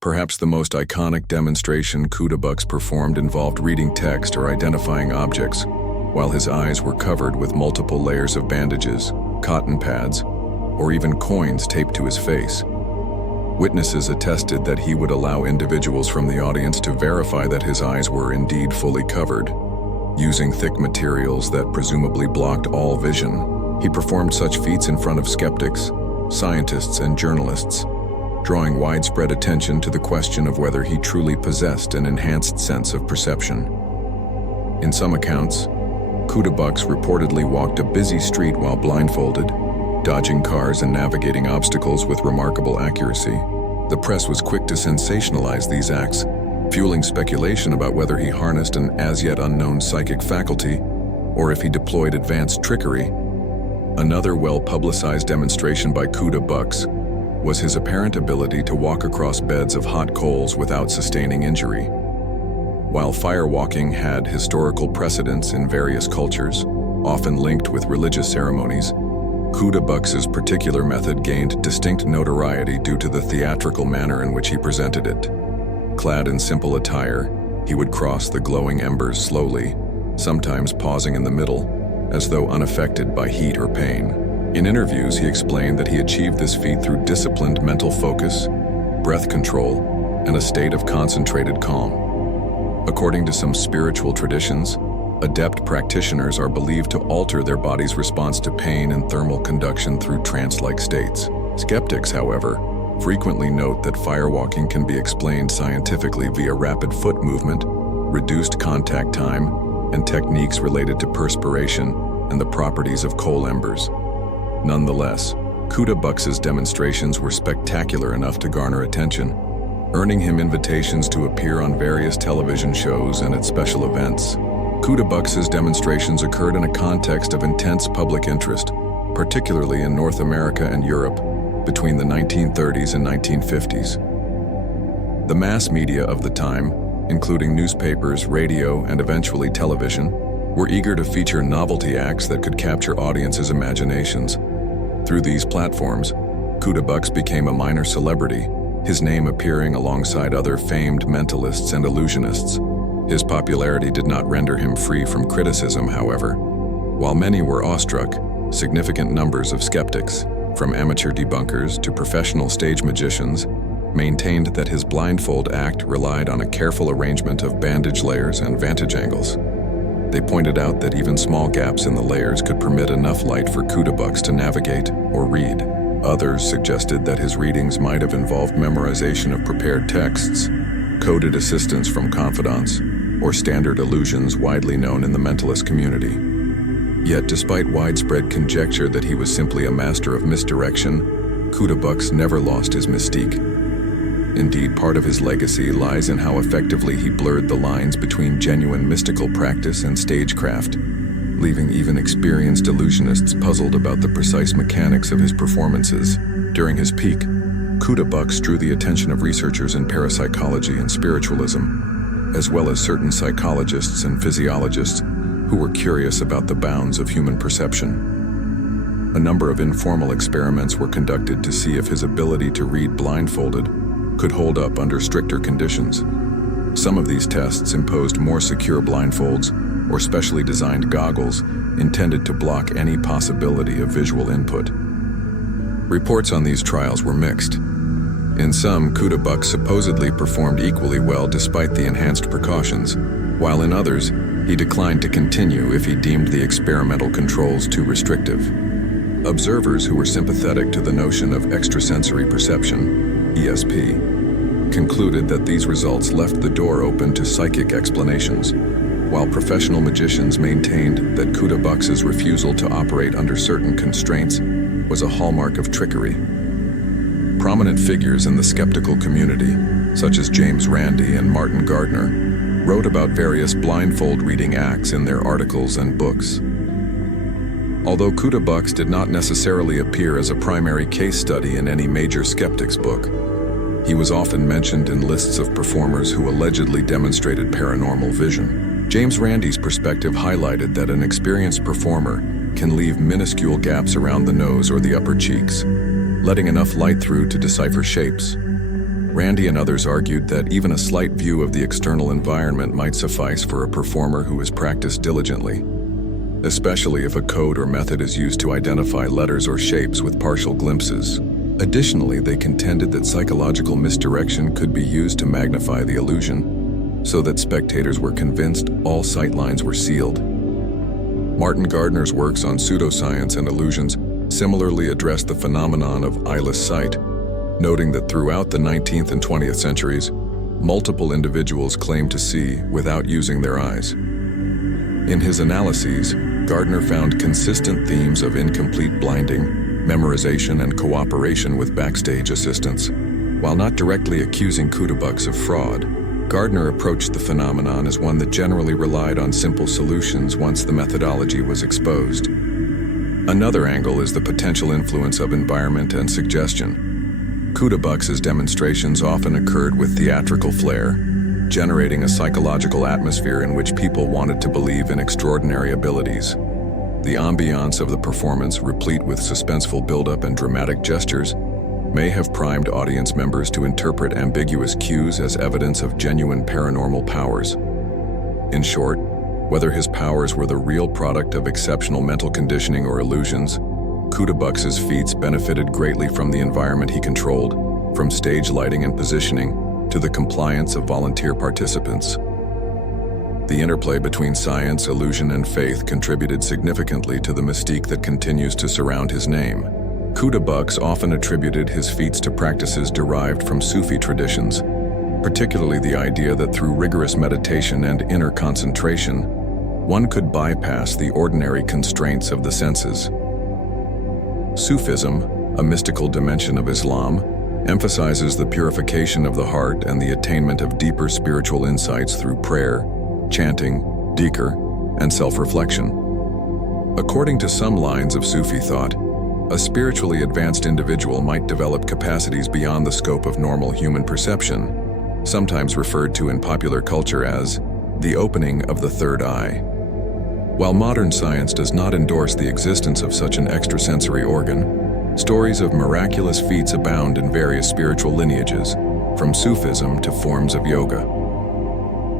Perhaps the most iconic demonstration Kuda Bux performed involved reading text or identifying objects, while his eyes were covered with multiple layers of bandages, cotton pads, or even coins taped to his face. Witnesses attested that he would allow individuals from the audience to verify that his eyes were indeed fully covered. Using thick materials that presumably blocked all vision, he performed such feats in front of skeptics, scientists, and journalists, drawing widespread attention to the question of whether he truly possessed an enhanced sense of perception. In some accounts, Kuda Bux reportedly walked a busy street while blindfolded, dodging cars and navigating obstacles with remarkable accuracy. The press was quick to sensationalize these acts, fueling speculation about whether he harnessed an as-yet unknown psychic faculty or if he deployed advanced trickery. Another well-publicized demonstration by Kuda Bux was his apparent ability to walk across beds of hot coals without sustaining injury. While firewalking had historical precedents in various cultures, often linked with religious ceremonies, Kuda Bux's particular method gained distinct notoriety due to the theatrical manner in which he presented it. Clad in simple attire, he would cross the glowing embers slowly, sometimes pausing in the middle, as though unaffected by heat or pain. In interviews, he explained that he achieved this feat through disciplined mental focus, breath control, and a state of concentrated calm. According to some spiritual traditions, adept practitioners are believed to alter their body's response to pain and thermal conduction through trance-like states. Skeptics, however, frequently note that firewalking can be explained scientifically via rapid foot movement, reduced contact time, and techniques related to perspiration and the properties of coal embers. Nonetheless, Kuda Bux's demonstrations were spectacular enough to garner attention, earning him invitations to appear on various television shows and at special events. Kuda Bux's demonstrations occurred in a context of intense public interest, particularly in North America and Europe, between the 1930s and 1950s. The mass media of the time, including newspapers, radio, and eventually television, were eager to feature novelty acts that could capture audiences' imaginations. Through these platforms, Kuda Bux became a minor celebrity, his name appearing alongside other famed mentalists and illusionists. His popularity did not render him free from criticism, however. While many were awestruck, significant numbers of skeptics, from amateur debunkers to professional stage magicians, maintained that his blindfold act relied on a careful arrangement of bandage layers and vantage angles. They pointed out that even small gaps in the layers could permit enough light for Kuda Bux to navigate or read. Others suggested that his readings might have involved memorization of prepared texts, coded assistance from confidants, or standard illusions widely known in the mentalist community. Yet, despite widespread conjecture that he was simply a master of misdirection, Kuda Bux never lost his mystique. Indeed, part of his legacy lies in how effectively he blurred the lines between genuine mystical practice and stagecraft, leaving even experienced illusionists puzzled about the precise mechanics of his performances. During his peak, Kuda Bux drew the attention of researchers in parapsychology and spiritualism, as well as certain psychologists and physiologists who were curious about the bounds of human perception. A number of informal experiments were conducted to see if his ability to read blindfolded could hold up under stricter conditions. Some of these tests imposed more secure blindfolds or specially designed goggles intended to block any possibility of visual input. Reports on these trials were mixed. In some, Kuda Bux supposedly performed equally well despite the enhanced precautions, while in others, he declined to continue if he deemed the experimental controls too restrictive. Observers who were sympathetic to the notion of extrasensory perception, ESP, concluded that these results left the door open to psychic explanations, while professional magicians maintained that Kuda Bux's refusal to operate under certain constraints was a hallmark of trickery. Prominent figures in the skeptical community, such as James Randi and Martin Gardner, wrote about various blindfold reading acts in their articles and books. Although Kuda Bux did not necessarily appear as a primary case study in any major skeptic's book, he was often mentioned in lists of performers who allegedly demonstrated paranormal vision. James Randi's perspective highlighted that an experienced performer can leave minuscule gaps around the nose or the upper cheeks, letting enough light through to decipher shapes. Randy and others argued that even a slight view of the external environment might suffice for a performer who has practiced diligently, especially if a code or method is used to identify letters or shapes with partial glimpses. Additionally, they contended that psychological misdirection could be used to magnify the illusion, so that spectators were convinced all sightlines were sealed. Martin Gardner's works on pseudoscience and illusions similarly addressed the phenomenon of eyeless sight, noting that throughout the 19th and 20th centuries, multiple individuals claimed to see without using their eyes. In his analyses, Gardner found consistent themes of incomplete blinding, memorization, and cooperation with backstage assistants. While not directly accusing Kuda Bux of fraud, Gardner approached the phenomenon as one that generally relied on simple solutions once the methodology was exposed. Another angle is the potential influence of environment and suggestion. Kuda Bux's demonstrations often occurred with theatrical flair, generating a psychological atmosphere in which people wanted to believe in extraordinary abilities. The ambiance of the performance, replete with suspenseful buildup and dramatic gestures, may have primed audience members to interpret ambiguous cues as evidence of genuine paranormal powers. In short, whether his powers were the real product of exceptional mental conditioning or illusions, Kuda Bux's feats benefited greatly from the environment he controlled, from stage lighting and positioning to the compliance of volunteer participants. The interplay between science, illusion, and faith contributed significantly to the mystique that continues to surround his name. Kuda Bux often attributed his feats to practices derived from Sufi traditions, particularly the idea that through rigorous meditation and inner concentration, one could bypass the ordinary constraints of the senses. Sufism, a mystical dimension of Islam, emphasizes the purification of the heart and the attainment of deeper spiritual insights through prayer, chanting, dhikr, and self-reflection. According to some lines of Sufi thought, a spiritually advanced individual might develop capacities beyond the scope of normal human perception, sometimes referred to in popular culture as the opening of the third eye. While modern science does not endorse the existence of such an extrasensory organ, stories of miraculous feats abound in various spiritual lineages, from Sufism to forms of yoga.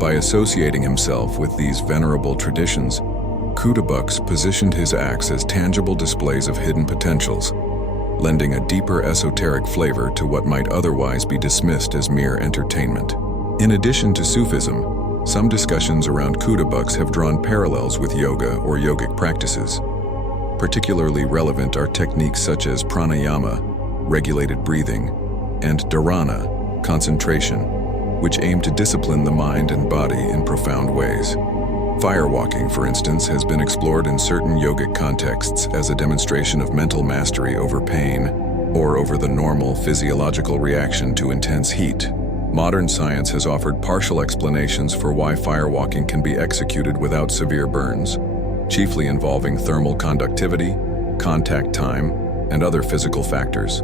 By associating himself with these venerable traditions, Kuda Bux positioned his acts as tangible displays of hidden potentials, lending a deeper esoteric flavor to what might otherwise be dismissed as mere entertainment. In addition to Sufism, some discussions around Kuda Bux have drawn parallels with yoga or yogic practices. Particularly relevant are techniques such as pranayama, regulated breathing, and dharana, concentration, which aim to discipline the mind and body in profound ways. Firewalking, for instance, has been explored in certain yogic contexts as a demonstration of mental mastery over pain or over the normal physiological reaction to intense heat. Modern science has offered partial explanations for why firewalking can be executed without severe burns, chiefly involving thermal conductivity, contact time, and other physical factors.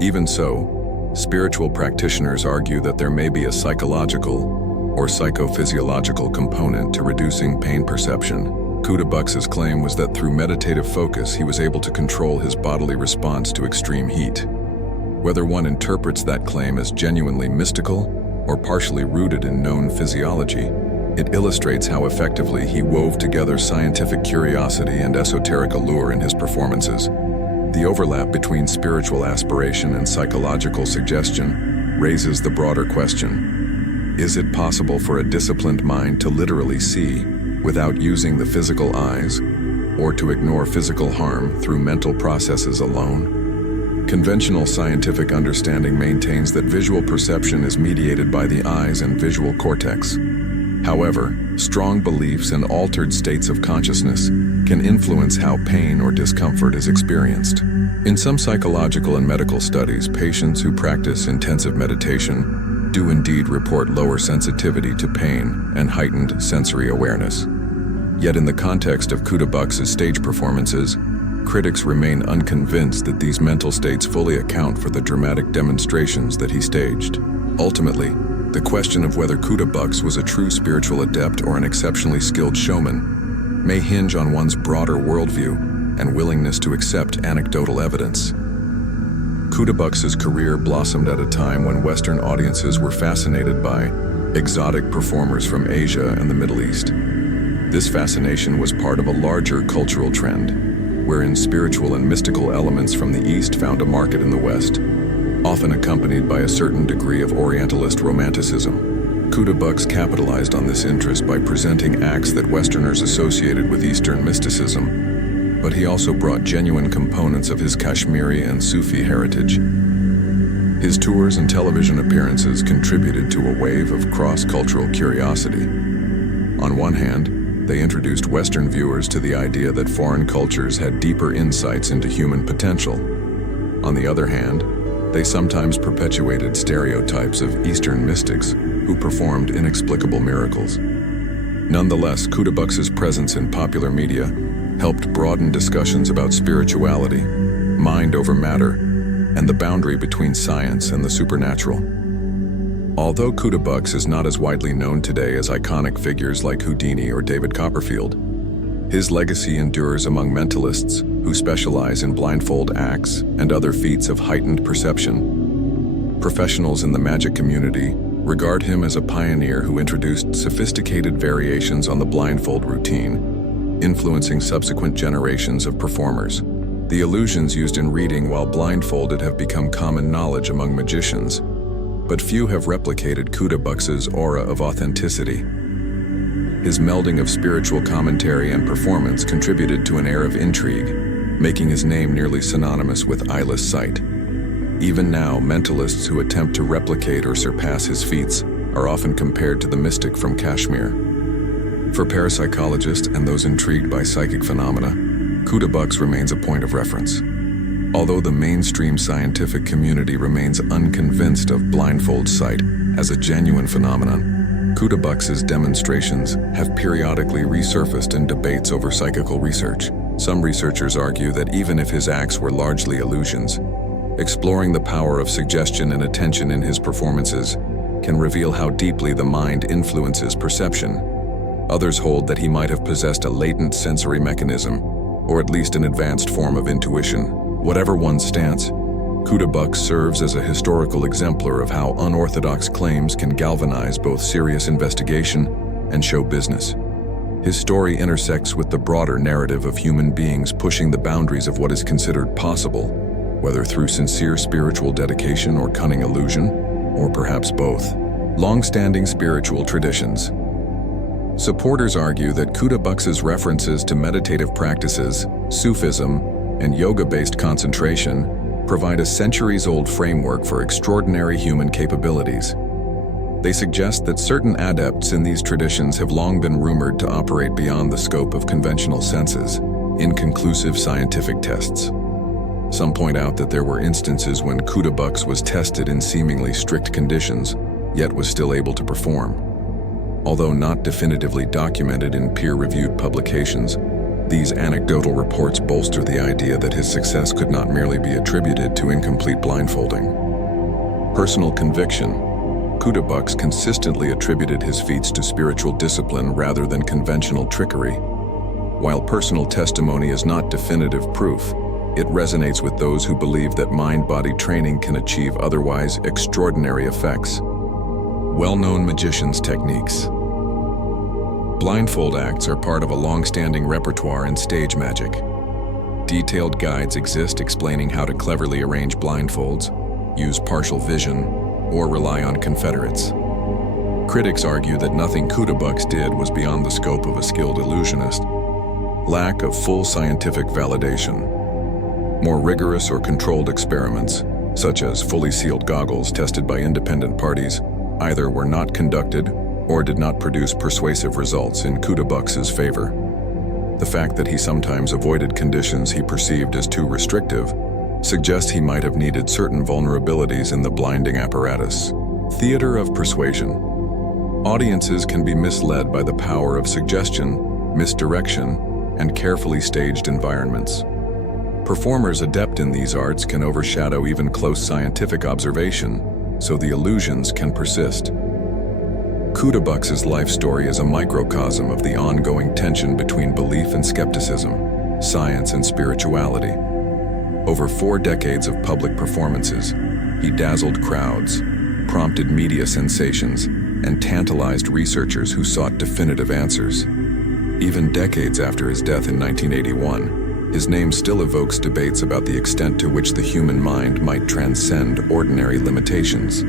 Even so, spiritual practitioners argue that there may be a psychological or psychophysiological component to reducing pain perception. Kuda Bux's claim was that through meditative focus he was able to control his bodily response to extreme heat. Whether one interprets that claim as genuinely mystical or partially rooted in known physiology, it illustrates how effectively he wove together scientific curiosity and esoteric allure in his performances. The overlap between spiritual aspiration and psychological suggestion raises the broader question: is it possible for a disciplined mind to literally see without using the physical eyes, or to ignore physical harm through mental processes alone? Conventional scientific understanding maintains that visual perception is mediated by the eyes and visual cortex. However, strong beliefs and altered states of consciousness can influence how pain or discomfort is experienced. In some psychological and medical studies, patients who practice intensive meditation do indeed report lower sensitivity to pain and heightened sensory awareness. Yet in the context of Kuda Bux's stage performances, critics remain unconvinced that these mental states fully account for the dramatic demonstrations that he staged. Ultimately, the question of whether Kuda Bux was a true spiritual adept or an exceptionally skilled showman may hinge on one's broader worldview and willingness to accept anecdotal evidence. Kuda Bux's career blossomed at a time when Western audiences were fascinated by exotic performers from Asia and the Middle East. This fascination was part of a larger cultural trend, wherein spiritual and mystical elements from the East found a market in the West, often accompanied by a certain degree of Orientalist romanticism. Kuda Bux capitalized on this interest by presenting acts that Westerners associated with Eastern mysticism, but he also brought genuine components of his Kashmiri and Sufi heritage. His tours and television appearances contributed to a wave of cross-cultural curiosity. On one hand, they introduced Western viewers to the idea that foreign cultures had deeper insights into human potential. On the other hand, they sometimes perpetuated stereotypes of Eastern mystics who performed inexplicable miracles. Nonetheless, Kuda Bux's presence in popular media helped broaden discussions about spirituality, mind over matter, and the boundary between science and the supernatural. Although Kuda Bux is not as widely known today as iconic figures like Houdini or David Copperfield, his legacy endures among mentalists who specialize in blindfold acts and other feats of heightened perception. Professionals in the magic community regard him as a pioneer who introduced sophisticated variations on the blindfold routine, influencing subsequent generations of performers. The illusions used in reading while blindfolded have become common knowledge among magicians, but few have replicated Kuda Bux's aura of authenticity. His melding of spiritual commentary and performance contributed to an air of intrigue, making his name nearly synonymous with eyeless sight. Even now, mentalists who attempt to replicate or surpass his feats are often compared to the mystic from Kashmir. For parapsychologists and those intrigued by psychic phenomena, Kuda Bux remains a point of reference. Although the mainstream scientific community remains unconvinced of blindfold sight as a genuine phenomenon, Kuda Bux's demonstrations have periodically resurfaced in debates over psychical research. Some researchers argue that even if his acts were largely illusions, exploring the power of suggestion and attention in his performances can reveal how deeply the mind influences perception. Others hold that he might have possessed a latent sensory mechanism, or at least an advanced form of intuition. Whatever one's stance, Kuda Bux serves as a historical exemplar of how unorthodox claims can galvanize both serious investigation and show business. His story intersects with the broader narrative of human beings pushing the boundaries of what is considered possible, whether through sincere spiritual dedication or cunning illusion, or perhaps both. Long-standing spiritual traditions. Supporters argue that Kuda Bux's references to meditative practices, Sufism, and yoga-based concentration provide a centuries-old framework for extraordinary human capabilities. They suggest that certain adepts in these traditions have long been rumored to operate beyond the scope of conventional senses, inconclusive scientific tests. Some point out that there were instances when Kuda Bux was tested in seemingly strict conditions, yet was still able to perform. Although not definitively documented in peer-reviewed publications, these anecdotal reports bolster the idea that his success could not merely be attributed to incomplete blindfolding. Personal conviction. Kuda Bux consistently attributed his feats to spiritual discipline rather than conventional trickery. While personal testimony is not definitive proof, it resonates with those who believe that mind-body training can achieve otherwise extraordinary effects. Well-known magicians' techniques. Blindfold acts are part of a long-standing repertoire in stage magic. Detailed guides exist explaining how to cleverly arrange blindfolds, use partial vision, or rely on confederates. Critics argue that nothing Kuda Bux did was beyond the scope of a skilled illusionist. Lack of full scientific validation. More rigorous or controlled experiments, such as fully sealed goggles tested by independent parties, either were not conducted or did not produce persuasive results in Kuda Bux's favor. The fact that he sometimes avoided conditions he perceived as too restrictive suggests he might have needed certain vulnerabilities in the blinding apparatus. Theater of persuasion. Audiences can be misled by the power of suggestion, misdirection, and carefully staged environments. Performers adept in these arts can overshadow even close scientific observation, so the illusions can persist. Kuda Bux's life story is a microcosm of the ongoing tension between belief and skepticism, science and spirituality. Over 4 decades of public performances, he dazzled crowds, prompted media sensations, and tantalized researchers who sought definitive answers. Even decades after his death in 1981, his name still evokes debates about the extent to which the human mind might transcend ordinary limitations.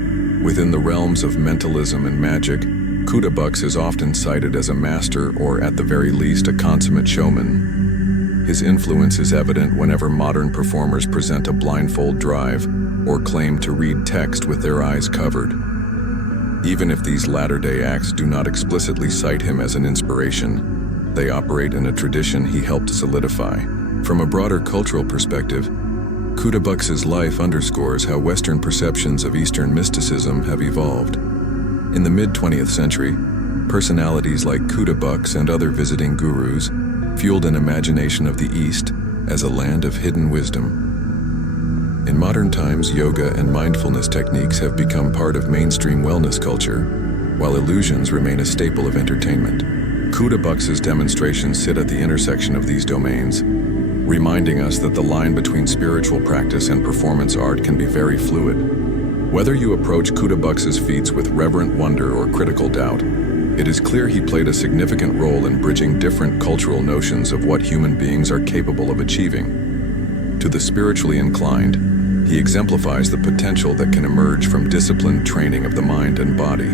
Within the realms of mentalism and magic, Kuda Bux is often cited as a master or, at the very least, a consummate showman. His influence is evident whenever modern performers present a blindfold drive or claim to read text with their eyes covered. Even if these latter-day acts do not explicitly cite him as an inspiration, they operate in a tradition he helped solidify. From a broader cultural perspective, Kuda Bux's life underscores how Western perceptions of Eastern mysticism have evolved. In the mid-20th century, personalities like Kuda Bux and other visiting gurus fueled an imagination of the East as a land of hidden wisdom. In modern times, yoga and mindfulness techniques have become part of mainstream wellness culture, while illusions remain a staple of entertainment. Kuda Bux's demonstrations sit at the intersection of these domains, reminding us that the line between spiritual practice and performance art can be very fluid. Whether you approach Kuda Bux's feats with reverent wonder or critical doubt, it is clear he played a significant role in bridging different cultural notions of what human beings are capable of achieving. To the spiritually inclined, he exemplifies the potential that can emerge from disciplined training of the mind and body.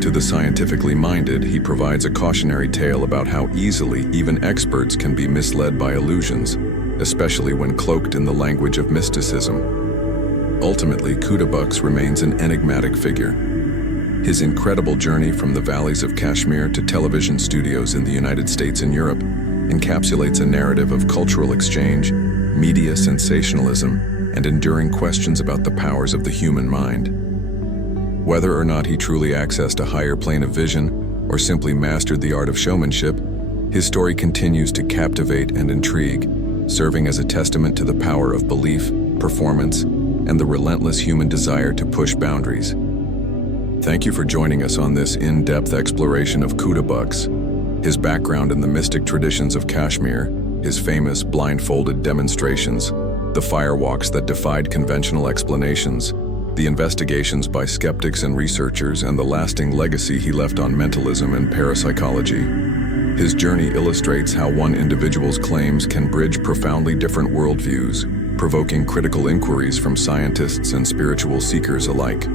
To the scientifically minded, he provides a cautionary tale about how easily even experts can be misled by illusions, especially when cloaked in the language of mysticism. Ultimately, Kuda Bux remains an enigmatic figure. His incredible journey from the valleys of Kashmir to television studios in the United States and Europe encapsulates a narrative of cultural exchange, media sensationalism, and enduring questions about the powers of the human mind. Whether or not he truly accessed a higher plane of vision or simply mastered the art of showmanship, his story continues to captivate and intrigue, serving as a testament to the power of belief, performance, and the relentless human desire to push boundaries. Thank you for joining us on this in-depth exploration of Kuda Bux. His background in the mystic traditions of Kashmir, his famous blindfolded demonstrations, the firewalks that defied conventional explanations, the investigations by skeptics and researchers, and the lasting legacy he left on mentalism and parapsychology. His journey illustrates how one individual's claims can bridge profoundly different worldviews, provoking critical inquiries from scientists and spiritual seekers alike.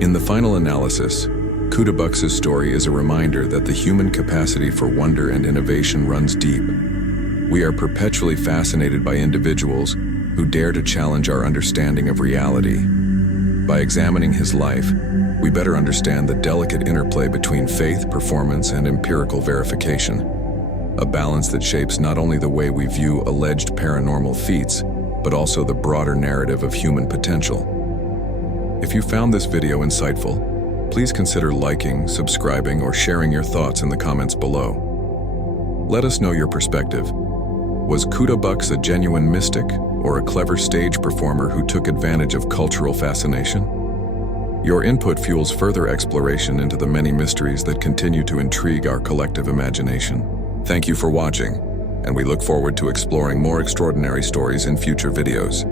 In the final analysis, Kuda Bux's story is a reminder that the human capacity for wonder and innovation runs deep. We are perpetually fascinated by individuals who dare to challenge our understanding of reality. By examining his life, we better understand the delicate interplay between faith, performance, and empirical verification, a balance that shapes not only the way we view alleged paranormal feats, but also the broader narrative of human potential. If you found this video insightful, please consider liking, subscribing, or sharing your thoughts in the comments below. Let us know your perspective. Was Kuda Bux a genuine mystic, or a clever stage performer who took advantage of cultural fascination? Your input fuels further exploration into the many mysteries that continue to intrigue our collective imagination. Thank you for watching, and we look forward to exploring more extraordinary stories in future videos.